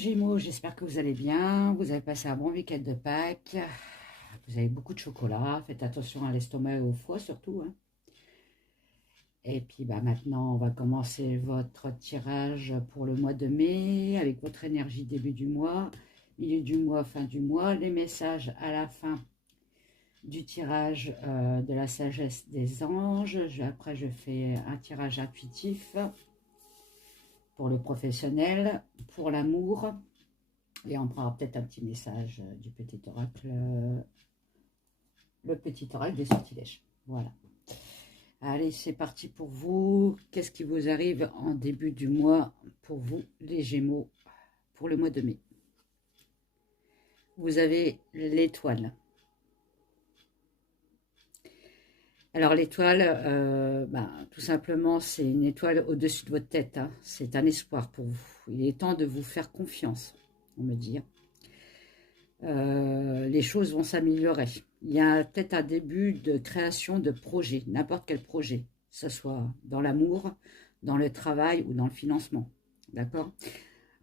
Gémeaux, j'espère que vous allez bien. Vous avez passé un bon week-end de Pâques. Vous avez beaucoup de chocolat. Faites attention à l'estomac et au foie surtout, hein. Et puis maintenant, on va commencer votre tirage pour le mois de mai avec votre énergie début du mois, milieu du mois, fin du mois. Les messages à la fin du tirage de la sagesse des anges. Après, je fais un tirage intuitif pour le professionnel, pour l'amour. Et on prendra peut-être un petit message du petit oracle, le petit oracle des sortilèges. Voilà. Allez, c'est parti pour vous. Qu'est-ce qui vous arrive en début du mois pour vous, les Gémeaux, pour le mois de mai? Vous avez l'étoile. Alors l'étoile, tout simplement, c'est une étoile au-dessus de votre tête, hein. C'est un espoir pour vous. Il est temps de vous faire confiance, on me dit. Les choses vont s'améliorer. Il y a peut-être un début de création de projet, n'importe quel projet, que ce soit dans l'amour, dans le travail ou dans le financement. D'accord?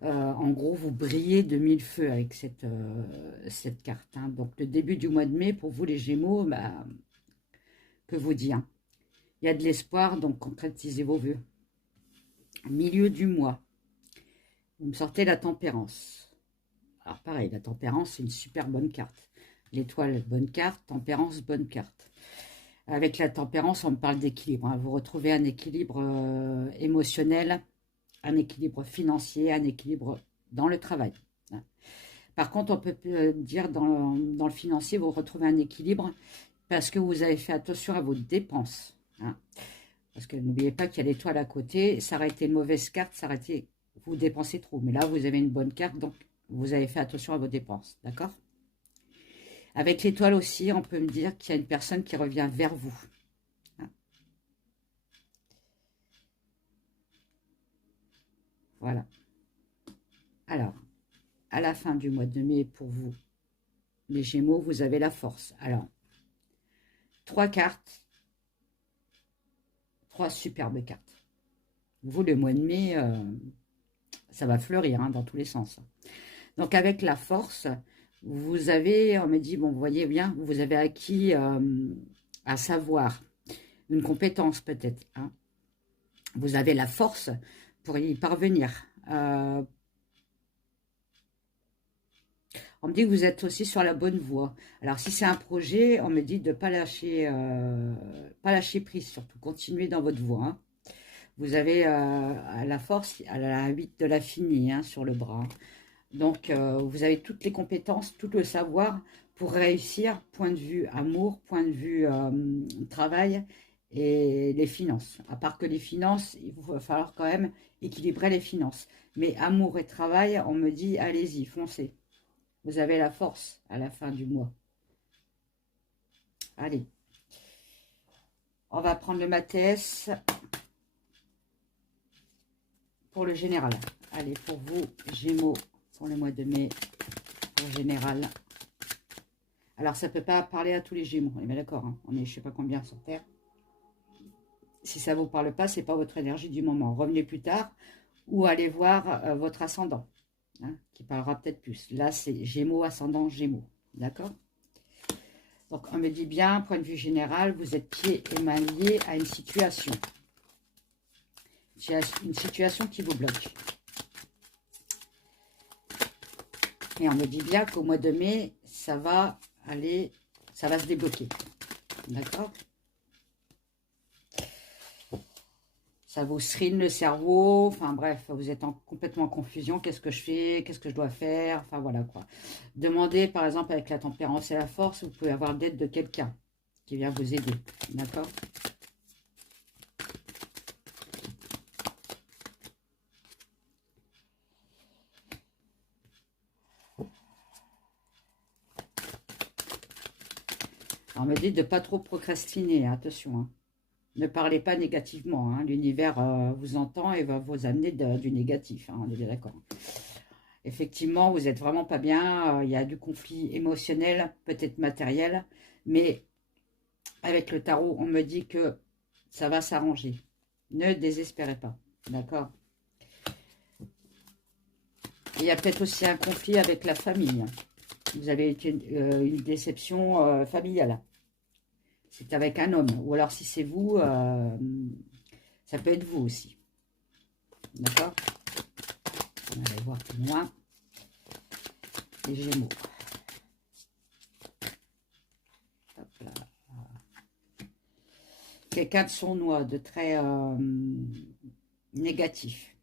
En gros, vous brillez de mille feux avec cette carte, hein. Donc, le début du mois de mai, pour vous les Gémeaux, que vous dire? Il y a de l'espoir, donc concrétisez vos vœux. Milieu du mois, vous me sortez la tempérance. Alors pareil, la tempérance, c'est une super bonne carte. L'étoile, bonne carte. Tempérance, bonne carte. Avec la tempérance, on me parle d'équilibre, hein. Vous retrouvez un équilibre émotionnel, un équilibre financier, un équilibre dans le travail, hein. Par contre, on peut dire dans le financier, vous retrouvez un équilibre parce que vous avez fait attention à vos dépenses, hein. Parce que n'oubliez pas qu'il y a l'étoile à côté. Ça aurait été une mauvaise carte, ça aurait été vous dépensez trop. Mais là, vous avez une bonne carte, donc vous avez fait attention à vos dépenses, d'accord? Avec l'étoile aussi, on peut me dire qu'il y a une personne qui revient vers vous, hein. Voilà. Alors, à la fin du mois de mai, pour vous, les Gémeaux, vous avez la force. Alors, 3 cartes, 3 superbes cartes. Vous, le mois de mai, ça va fleurir, hein, dans tous les sens. Donc, avec la force, vous avez, on me dit, bon, vous voyez bien, vous avez acquis un savoir, une compétence peut-être, hein. Vous avez la force pour y parvenir. On me dit que vous êtes aussi sur la bonne voie. Alors, si c'est un projet, on me dit de ne pas lâcher prise, surtout. Continuez dans votre voie, hein. Vous avez à la force, à la 8 de l'infini, hein, sur le bras. Donc, vous avez toutes les compétences, tout le savoir pour réussir, point de vue amour, point de vue travail et les finances. À part que les finances, il va falloir quand même équilibrer les finances. Mais amour et travail, on me dit, allez-y, foncez. Vous avez la force à la fin du mois. Allez. On va prendre le Mathes pour le général. Allez, pour vous, Gémeaux, pour le mois de mai, pour général. Alors, ça ne peut pas parler à tous les Gémeaux. On est bien d'accord, hein. On est je ne sais pas combien sur Terre. Si ça ne vous parle pas, ce n'est pas votre énergie du moment. Revenez plus tard ou allez voir votre ascendant, hein, qui parlera peut-être plus. Là, c'est Gémeaux, ascendant Gémeaux. D'accord? Donc, on me dit bien, point de vue général, vous êtes pieds et mains liés à une situation. Une situation qui vous bloque. Et on me dit bien qu'au mois de mai, ça va se débloquer. D'accord? Ça vous serine le cerveau. Enfin bref, vous êtes complètement en confusion. Qu'est-ce que je fais? Qu'est-ce que je dois faire? Enfin voilà quoi. Demandez par exemple avec la tempérance et la force, vous pouvez avoir l'aide de quelqu'un qui vient vous aider. D'accord? On me dit de ne pas trop procrastiner, hein, attention, hein. Ne parlez pas négativement, hein. L'univers vous entend et va vous amener du négatif, hein, on est bien d'accord. Effectivement, vous n'êtes vraiment pas bien, il y a du conflit émotionnel, peut-être matériel, mais avec le tarot, on me dit que ça va s'arranger. Ne désespérez pas, d'accord? Il y a peut-être aussi un conflit avec la famille. Vous avez été une déception familiale. C'est avec un homme. Ou alors si c'est vous, ça peut être vous aussi. D'accord? On va aller voir plus loin. Les Gémeaux. Hop là. Quelqu'un de sournois, de très négatif.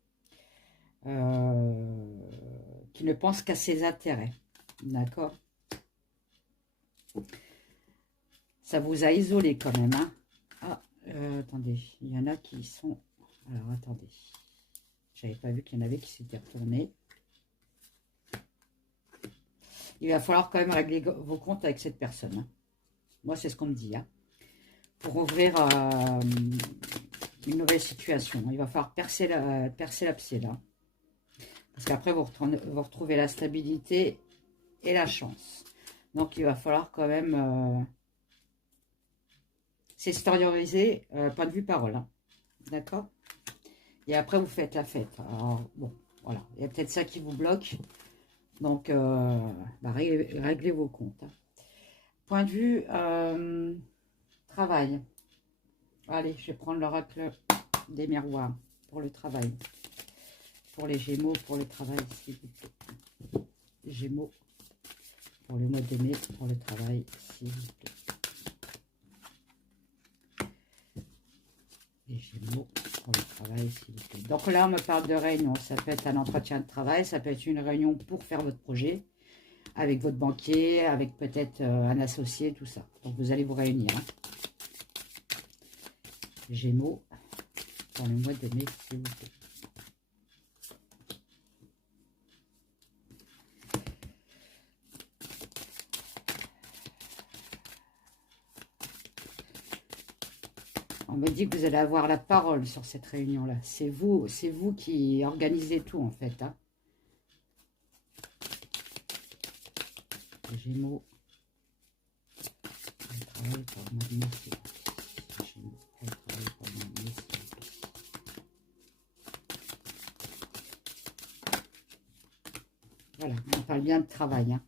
Qui ne pense qu'à ses intérêts. D'accord? Ça vous a isolé quand même. Hein? Ah, attendez. Il y en a qui sont... Alors, attendez. J'avais pas vu qu'il y en avait qui s'étaient retournés. Il va falloir quand même régler vos comptes avec cette personne. Hein. Moi, c'est ce qu'on me dit. Hein. Pour ouvrir une nouvelle situation. Il va falloir percer l'abcès là. Parce qu'après, vous retrouvez la stabilité et la chance. Donc, il va falloir quand même s'extérioriser, point de vue parole. Hein. D'accord? Et après, vous faites la fête. Alors, bon, voilà. Il y a peut-être ça qui vous bloque. Donc, réglez vos comptes. Hein. Point de vue travail. Allez, je vais prendre l'oracle des miroirs pour le travail. Pour les Gémeaux, pour le travail, s'il vous plaît. Gémeaux, pour le mois de mai, pour le travail, s'il vous plaît. Les Gémeaux, pour le travail, s'il vous plaît. Donc là, on me parle de réunion. Ça peut être un entretien de travail, ça peut être une réunion pour faire votre projet, avec votre banquier, avec peut-être un associé, tout ça. Donc vous allez vous réunir. Hein. Gémeaux, pour le mois de mai, s'il vous plaît. On me dit que vous allez avoir la parole sur cette réunion-là. C'est vous qui organisez tout, en fait. Hein. Les Gémeaux. Le travail pour le mois de mai. Gémeaux. Le travail pour le mois de mai. Voilà, on parle bien de travail. Hein.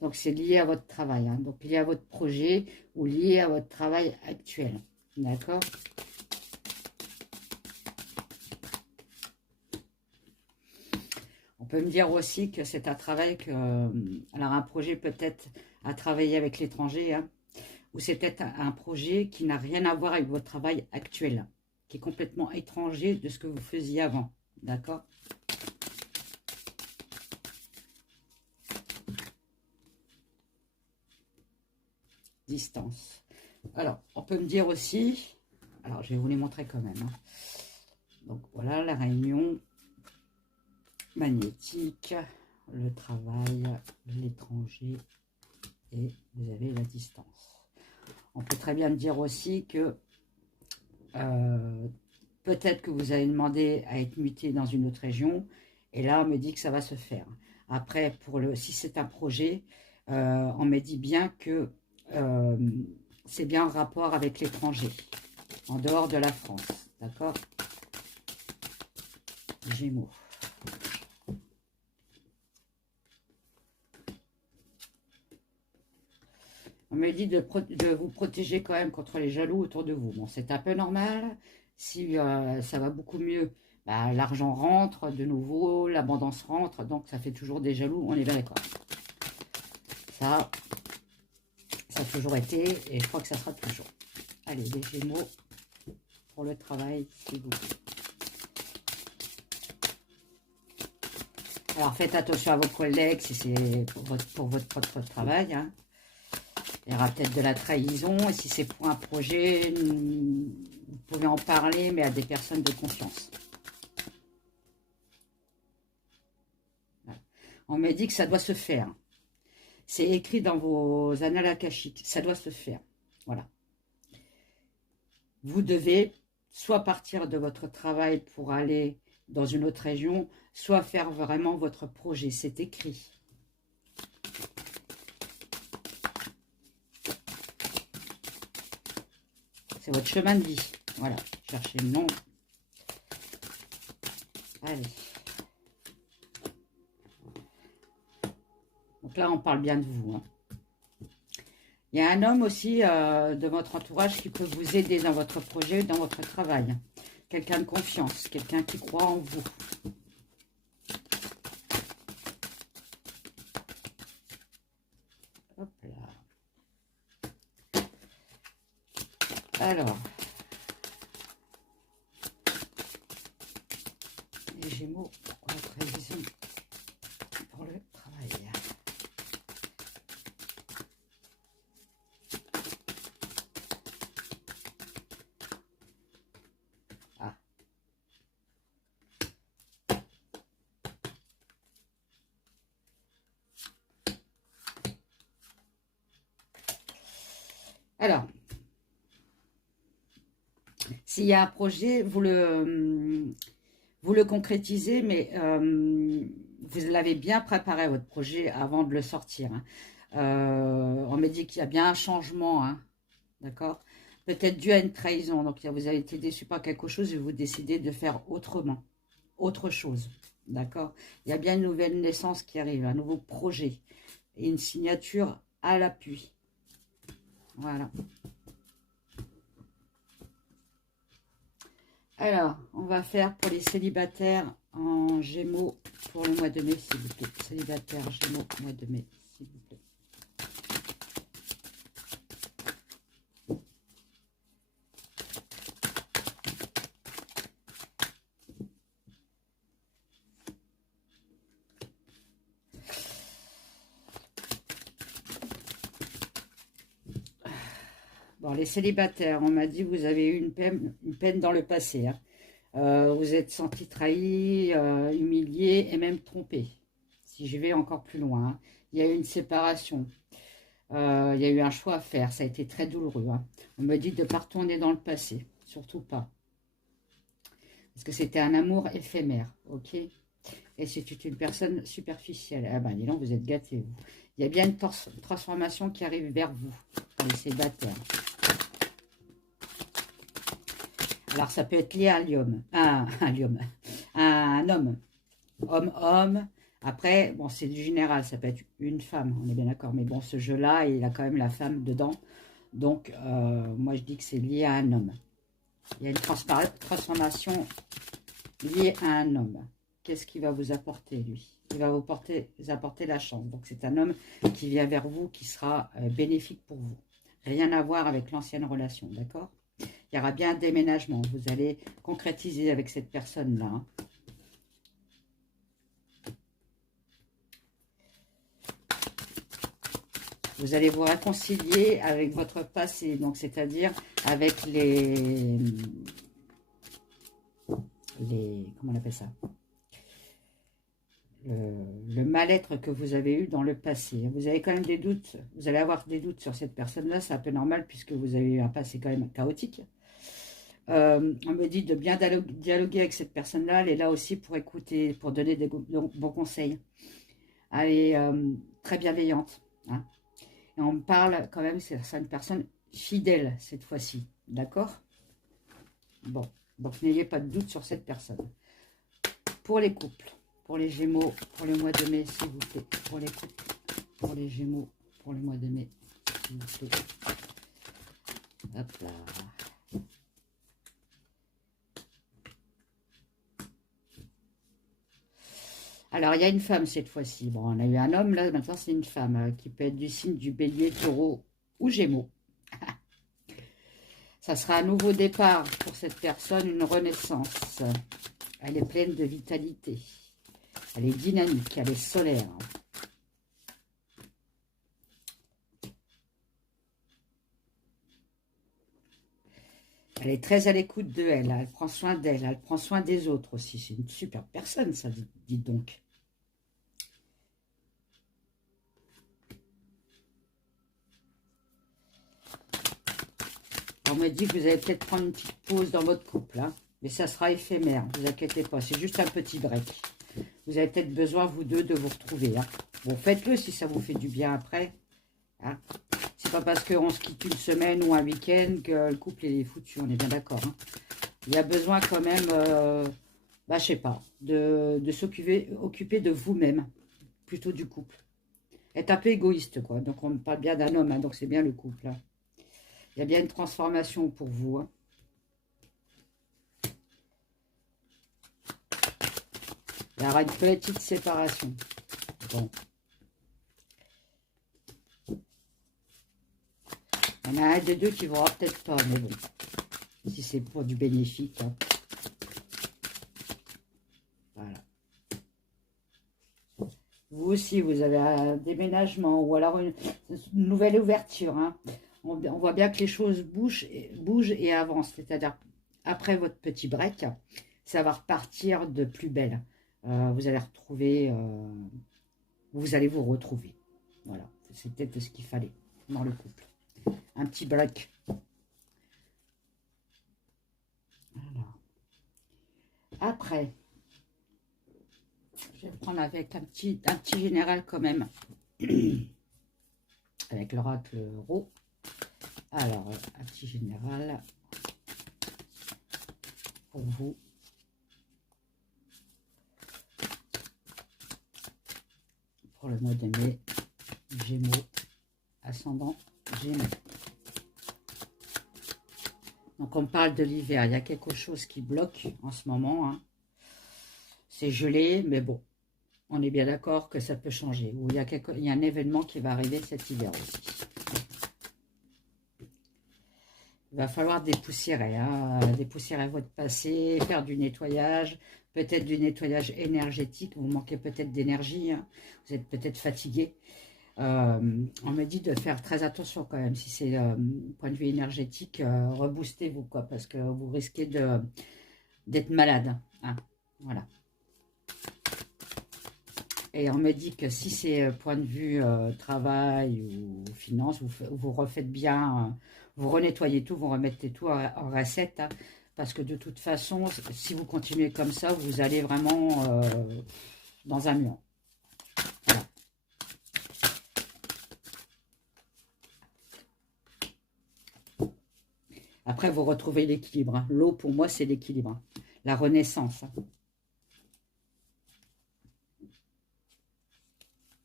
Donc, c'est lié à votre travail. Hein. Donc, lié à votre projet ou lié à votre travail actuel. D'accord? On peut me dire aussi que c'est un travail alors un projet peut-être à travailler avec l'étranger, hein, ou c'est peut-être un projet qui n'a rien à voir avec votre travail actuel, qui est complètement étranger de ce que vous faisiez avant. D'accord? Distance. Alors, on peut me dire aussi, alors je vais vous les montrer quand même. Hein. Donc voilà la réunion magnétique, le travail, l'étranger et vous avez la distance. On peut très bien me dire aussi que peut-être que vous allez demander à être muté dans une autre région et là on me dit que ça va se faire. Après, si c'est un projet, on me dit bien que c'est bien en rapport avec l'étranger, en dehors de la France, d'accord? Gémeaux. On me dit de vous protéger quand même contre les jaloux autour de vous. Bon, c'est un peu normal. Si ça va beaucoup mieux, bah, l'argent rentre de nouveau, l'abondance rentre, donc ça fait toujours des jaloux, on est bien d'accord. Ça a toujours été et je crois que ça sera toujours. Allez, les Gémeaux pour le travail, s'il vous plaît. Alors, faites attention à vos collègues si c'est pour votre propre travail. Hein. Il y aura peut-être de la trahison. Et si c'est pour un projet, vous pouvez en parler, mais à des personnes de confiance. Voilà. On me dit que ça doit se faire. C'est écrit dans vos annales akashiques. Ça doit se faire. Voilà. Vous devez soit partir de votre travail pour aller dans une autre région, soit faire vraiment votre projet. C'est écrit. C'est votre chemin de vie. Voilà. Cherchez le nom. Allez. Donc là, on parle bien de vous. Hein. Il y a un homme aussi de votre entourage qui peut vous aider dans votre projet, dans votre travail. Quelqu'un de confiance, quelqu'un qui croit en vous. Hop là. Alors, les Gémeaux, pour la prévision pour le travail. Ah. Alors, s'il y a un projet, vous le concrétisez, mais vous l'avez bien préparé, votre projet, avant de le sortir. Hein. On me dit qu'il y a bien un changement, hein, d'accord? Peut-être dû à une trahison. Donc, vous avez été déçu par quelque chose et vous décidez de faire autrement, autre chose, d'accord? Il y a bien une nouvelle naissance qui arrive, un nouveau projet et une signature à l'appui. Voilà. Alors, on va faire pour les célibataires en Gémeaux pour le mois de mai, s'il vous plaît. Célibataire, Gémeaux, mois de mai, s'il vous plaît. Bon, les célibataires, on m'a dit que vous avez eu une peine dans le passé. Hein. Vous êtes senti trahi, humilié et même trompé. Si je vais encore plus loin, hein. Il y a eu une séparation. Il y a eu un choix à faire. Ça a été très douloureux. Hein. On me dit de ne pas retourner dans le passé. Surtout pas. Parce que c'était un amour éphémère. Ok. Et c'est une personne superficielle. Ah ben, dis donc, vous êtes gâtés. Vous. Il y a bien une transformation qui arrive vers vous, pour les célibataires. Alors, ça peut être lié à un homme. Homme. Après, bon, c'est du général, ça peut être une femme, on est bien d'accord. Mais bon, ce jeu-là, il a quand même la femme dedans. Donc, moi, je dis que c'est lié à un homme. Il y a une transformation liée à un homme. Qu'est-ce qu'il va vous apporter, lui? Il va vous apporter la chance. Donc, c'est un homme qui vient vers vous, qui sera bénéfique pour vous. Rien à voir avec l'ancienne relation, d'accord? Il y aura bien un déménagement. Vous allez concrétiser avec cette personne-là. Hein. Vous allez vous réconcilier avec votre passé. Donc, c'est-à-dire avec les... Comment on appelle ça? Le mal-être que vous avez eu dans le passé. Vous avez quand même des doutes. Vous allez avoir des doutes sur cette personne-là. C'est un peu normal puisque vous avez eu un passé quand même chaotique. On me dit de bien dialoguer avec cette personne-là. Elle est là aussi pour écouter, pour donner des bons conseils. Elle est très bienveillante. Hein. Et on me parle quand même, c'est une personne fidèle cette fois-ci. D'accord? Bon, donc n'ayez pas de doute sur cette personne. Pour les couples, pour les Gémeaux, pour le mois de mai, s'il vous plaît. Pour les couples, pour les Gémeaux, pour le mois de mai, s'il vous plaît. Hop là. Alors, il y a une femme cette fois-ci. Bon, on a eu un homme, là, maintenant c'est une femme qui peut être du signe du Bélier, Taureau ou Gémeaux. Ça sera un nouveau départ pour cette personne, une renaissance. Elle est pleine de vitalité. Elle est dynamique, elle est solaire. Elle est très à l'écoute de elle. Elle prend soin d'elle, elle prend soin des autres aussi. C'est une super personne, ça, dites donc. On me dit que vous allez peut-être prendre une petite pause dans votre couple, hein, mais ça sera éphémère, ne vous inquiétez pas, c'est juste un petit break. Vous avez peut-être besoin, vous deux, de vous retrouver. Hein. Bon, faites-le si ça vous fait du bien après. Hein. C'est pas parce qu'on se quitte une semaine ou un week-end que le couple est foutu, on est bien d'accord. Hein. Il y a besoin quand même, je sais pas, de s'occuper de vous-même, plutôt du couple. est un peu égoïste, quoi. Donc, on parle bien d'un homme, hein, donc c'est bien le couple. Hein. Il y a bien une transformation pour vous. Hein. Il y aura une petite séparation. Bon. Il y en a un des deux qui ne verra peut-être pas, mais bon. Si c'est pour du bénéfique. Hein. Voilà. Vous aussi, vous avez un déménagement ou alors une nouvelle ouverture. Hein. On voit bien que les choses bougent et avancent. C'est-à-dire, après votre petit break, ça va repartir de plus belle. Vous allez retrouver, vous allez vous retrouver. Voilà, c'est peut-être ce qu'il fallait dans le couple. Un petit break. Voilà. Après, je vais prendre avec un petit général quand même. Avec l'oracle Ro. Alors, un petit général pour vous. Pour le mois de mai, Gémeaux, ascendant Gémeaux. Donc, on parle de l'hiver. Il y a quelque chose qui bloque en ce moment. Hein. C'est gelé, mais bon, on est bien d'accord que ça peut changer. Ou il y a un événement qui va arriver cet hiver aussi. Il va falloir dépoussiérer, hein, dépoussiérer votre passé, faire du nettoyage, peut-être du nettoyage énergétique. Vous manquez peut-être d'énergie, hein, vous êtes peut-être fatigué. On me dit de faire très attention quand même, si c'est point de vue énergétique, reboostez-vous, quoi, parce que vous risquez d'être malade. Hein, voilà. Et on me dit que si c'est point de vue travail ou finance, vous refaites bien, vous renettoyez tout, vous remettez tout en recette. Hein, parce que de toute façon, si vous continuez comme ça, vous allez vraiment dans un mur. Voilà. Après, vous retrouvez l'équilibre. Hein. L'eau, pour moi, c'est l'équilibre. Hein. La renaissance. Hein.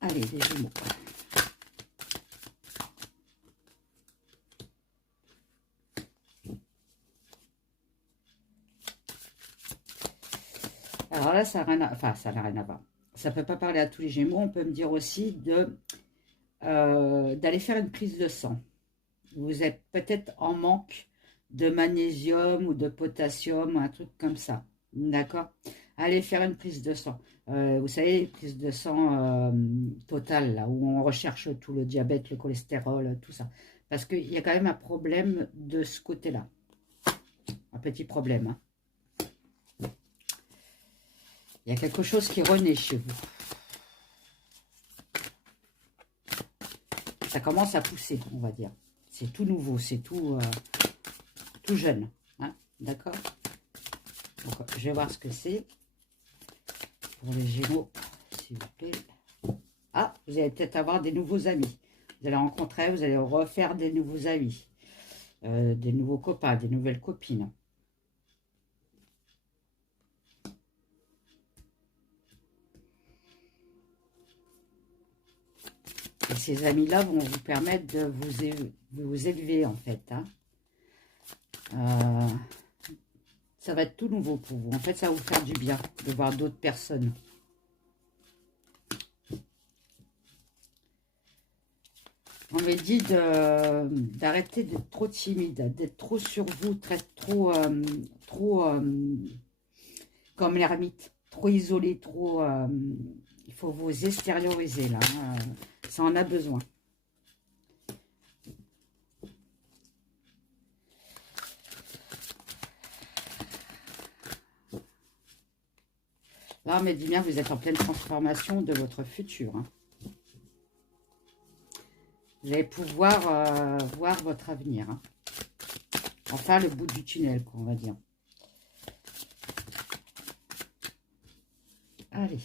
Allez, les Gémeaux. Alors là, ça n'a rien à... Enfin, ça n'a rien à voir. Ça ne peut pas parler à tous les Gémeaux. On peut me dire aussi d'aller faire une prise de sang. Vous êtes peut-être en manque de magnésium ou de potassium, un truc comme ça. D'accord? Allez faire une prise de sang. Vous savez, une prise de sang totale, là, où on recherche tout, le diabète, le cholestérol, tout ça. Parce qu'il y a quand même un problème de ce côté-là. Un petit problème. Hein. Il y a quelque chose qui renaît chez vous. Ça commence à pousser, on va dire. C'est tout nouveau, c'est tout jeune. Hein, d'accord? Donc, je vais voir ce que c'est. Pour les Gémeaux, s'il vous plaît. Ah, vous allez peut-être avoir des nouveaux amis. Vous allez rencontrer, vous allez refaire des nouveaux amis. Des nouveaux copains, des nouvelles copines. Et ces amis-là vont vous permettre de vous élever, en fait. Hein. Ça va être tout nouveau pour vous. En fait, ça va vous faire du bien de voir d'autres personnes. On me dit d'arrêter d'être trop timide, d'être trop sur vous, trop comme l'ermite, trop isolé, trop... il faut vous extérioriser, là. Hein, ça en a besoin. Là, on me dit bien, vous êtes en pleine transformation de votre futur. Hein. Vous allez pouvoir voir votre avenir. Hein. Enfin, le bout du tunnel, quoi, on va dire. Allez.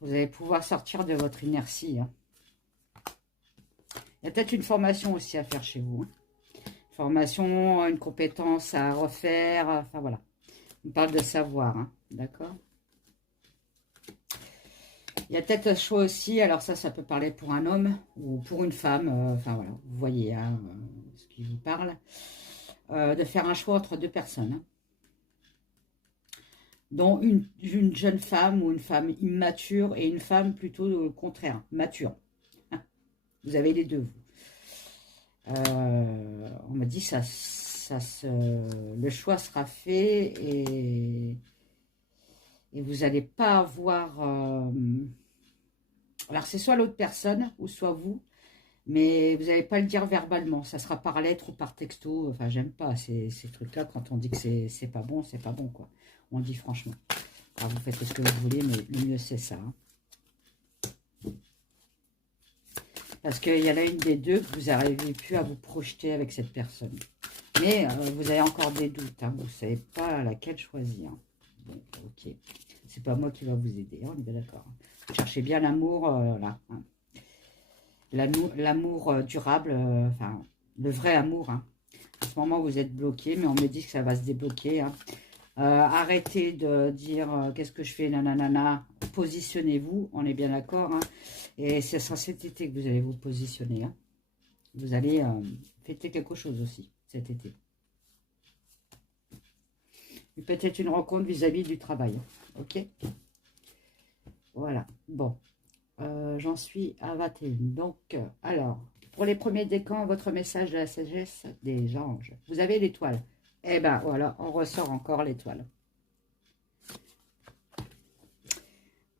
Vous allez pouvoir sortir de votre inertie. Hein. Il y a peut-être une formation aussi à faire chez vous. Hein. Formation, une compétence à refaire. Enfin, voilà. On parle de savoir. Hein. D'accord ? y a peut-être un choix aussi, alors ça peut parler pour un homme ou pour une femme, enfin voilà, vous voyez hein, ce qui vous parle, de faire un choix entre deux personnes, hein, dont une jeune femme ou une femme immature et une femme plutôt au contraire, mature. Vous avez les deux, vous. On m'a dit le choix sera fait et vous n'allez pas avoir... alors c'est soit l'autre personne ou soit vous, mais vous n'allez pas le dire verbalement. Ça sera par lettre ou par texto. Enfin, j'aime pas ces trucs-là. Quand on dit que c'est pas bon, c'est pas bon, quoi. On le dit franchement. Alors, vous faites ce que vous voulez, mais le mieux, c'est ça. Hein. Parce qu'il y en a une des deux que vous n'arrivez plus à vous projeter avec cette personne. Mais vous avez encore des doutes. Hein. Vous ne savez pas laquelle choisir. Bon, ok. C'est pas moi qui va vous aider. Hein, on est bien d'accord. Cherchez bien l'amour, là. Hein. L'amour durable, enfin, le vrai amour. Hein. En ce moment, vous êtes bloqué, mais on me dit que ça va se débloquer. Hein. Arrêtez de dire qu'est-ce que je fais, nanana. Positionnez-vous, on est bien d'accord. Hein. Et ce sera cet été que vous allez vous positionner. Hein. Vous allez fêter quelque chose aussi cet été. Peut-être une rencontre vis-à-vis du travail. Ok. Voilà. Bon. J'en suis à 21. Donc, alors, pour les premiers décans, votre message de la sagesse des anges. Vous avez l'étoile. Eh ben voilà, on ressort encore l'étoile.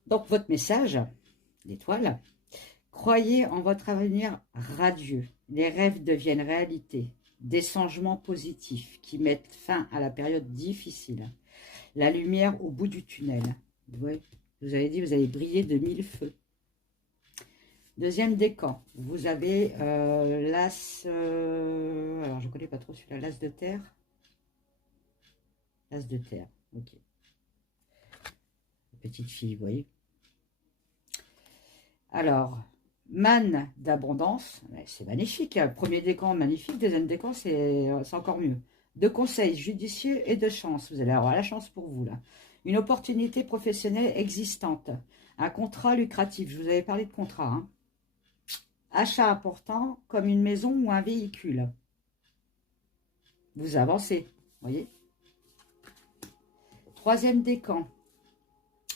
Donc, votre message, l'étoile, croyez en votre avenir radieux. Les rêves deviennent réalité. Des changements positifs qui mettent fin à la période difficile. La lumière au bout du tunnel. Ouais, je vous avez dit, vous allez briller de mille feux. Deuxième décan, vous avez l'as, alors je ne connais pas trop celui-là, l'as de terre. L'as de terre, ok. Petite fille, vous voyez. Alors, manne d'abondance, c'est magnifique. Premier décan, magnifique. Deuxième décan, c'est encore mieux. De conseils judicieux et de chance. Vous allez avoir la chance pour vous, là. Une opportunité professionnelle existante. Un contrat lucratif. Je vous avais parlé de contrat, hein. Achat important comme une maison ou un véhicule. Vous avancez, voyez. Troisième décan.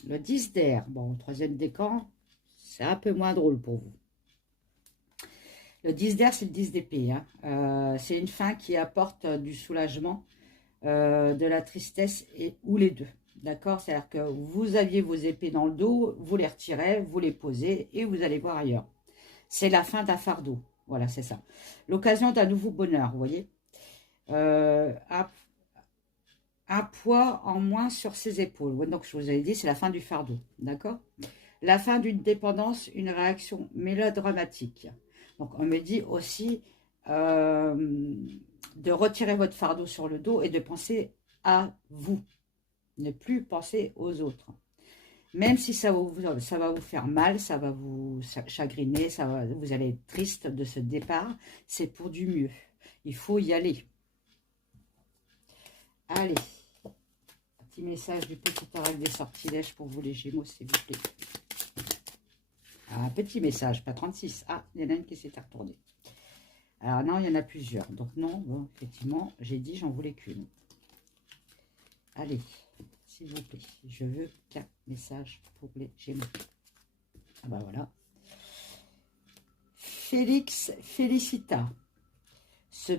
Le 10 d'air. Bon, troisième décan, c'est un peu moins drôle pour vous. Le 10 d'air, c'est le 10 d'épée. Hein. C'est une fin qui apporte du soulagement, de la tristesse ou les deux. D'accord? C'est-à-dire que vous aviez vos épées dans le dos, vous les retirez, vous les posez et vous allez voir ailleurs. C'est la fin d'un fardeau. Voilà, c'est ça. L'occasion d'un nouveau bonheur, vous voyez. Un poids en moins sur ses épaules. Ouais, donc, je vous avais dit, c'est la fin du fardeau. D'accord? La fin d'une dépendance, une réaction mélodramatique. Donc, on me dit aussi de retirer votre fardeau sur le dos et de penser à vous. Ne plus penser aux autres. Même si ça va vous faire mal, ça va vous chagriner, vous allez être triste de ce départ, c'est pour du mieux. Il faut y aller. Allez. Petit message du petit oracle des sortilèges pour vous les Gémeaux, s'il vous plaît. Un petit message, pas 36. Ah, il y en a une qui s'est retournée. Alors non, il y en a plusieurs. Donc non, bon, effectivement, j'ai dit j'en voulais qu'une. Allez. S'il vous plaît, je veux qu'un message pour les Gémeaux. Ah ben voilà. Félix Félicita. Ce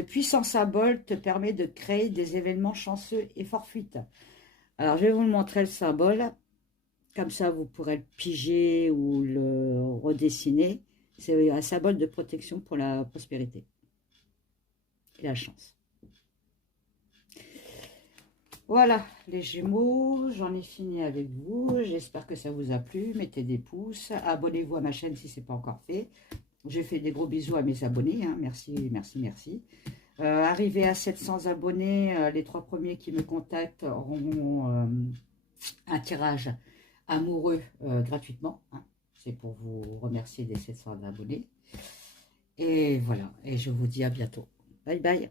puissant symbole te permet de créer des événements chanceux et fortuits. Alors, je vais vous le montrer le symbole. Comme ça, vous pourrez le piger ou le redessiner. C'est un symbole de protection pour la prospérité et la chance. Voilà, les Gémeaux, j'en ai fini avec vous. J'espère que ça vous a plu. Mettez des pouces. Abonnez-vous à ma chaîne si ce n'est pas encore fait. Je fais des gros bisous à mes abonnés. Hein. Merci, merci, merci. Arrivé à 700 abonnés, les 3 premiers qui me contactent auront un tirage amoureux gratuitement. Hein. C'est pour vous remercier des 700 abonnés. Et voilà, et je vous dis à bientôt. Bye bye.